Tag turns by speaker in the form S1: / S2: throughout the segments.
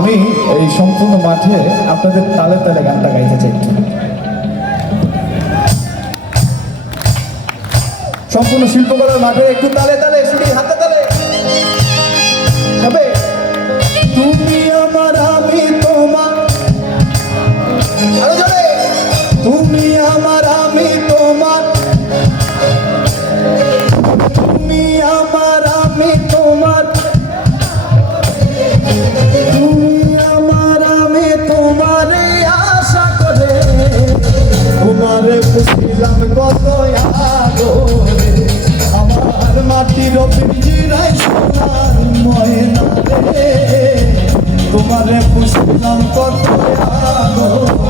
S1: আমি এই সম্পূর্ণ মাঠে আপনাদের তালে তালে গানটা গাইতে চাই। সম্পূর্ণ শিল্পকলার মাঠে একটু তালে তালে, শুধু হাতে তালে। বুঝিলাম কত আগরে আমার মাটির পিঞ্জিরাই সোনার ময়না রে। তোমারে বুঝলাম কত আগরে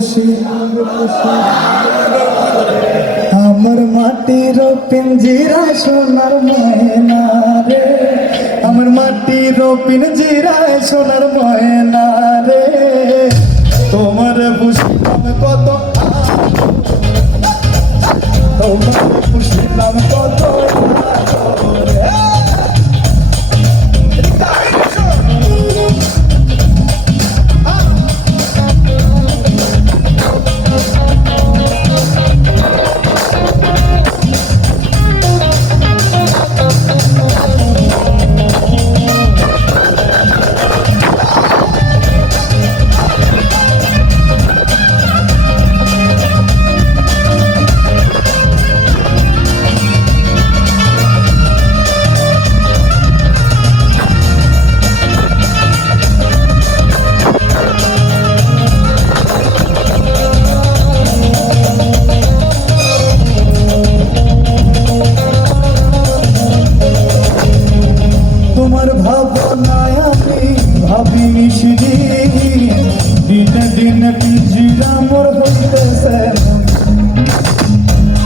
S1: খুশি আমার মাটির পিঞ্জিরা সোনার ময়না রে। আমার মাটির পিঞ্জিরা সোনার ময়না রে।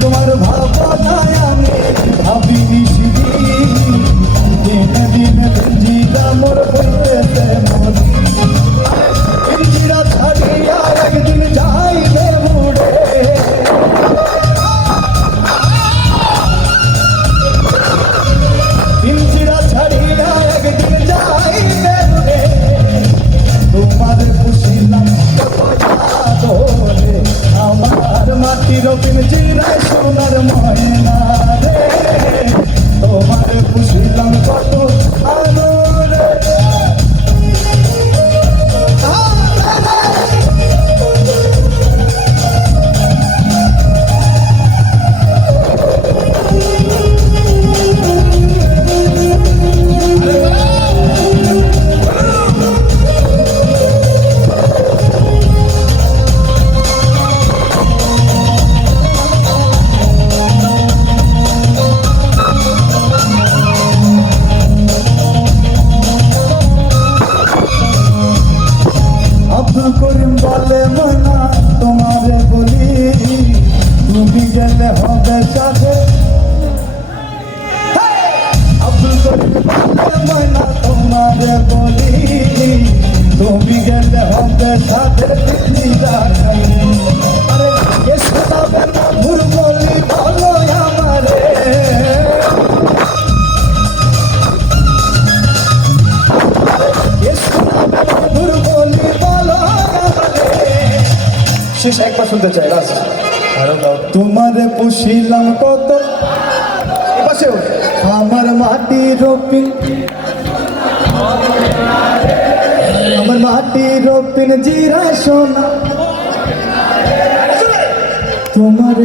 S1: তোমার ভাব আমি ভাবিনি up in the gym. কাজে বলিনি, তুমি গেলে হবে সাথে আরে আগে শোনাবে না ভুল বলি বলো আমারে। শেষ একবার শুনতে চাই লাস্ট তোমার পুষিলাম কত। আমার মাটি রোপি আমার মাটির রোপিন জিরা সোনা। তোমার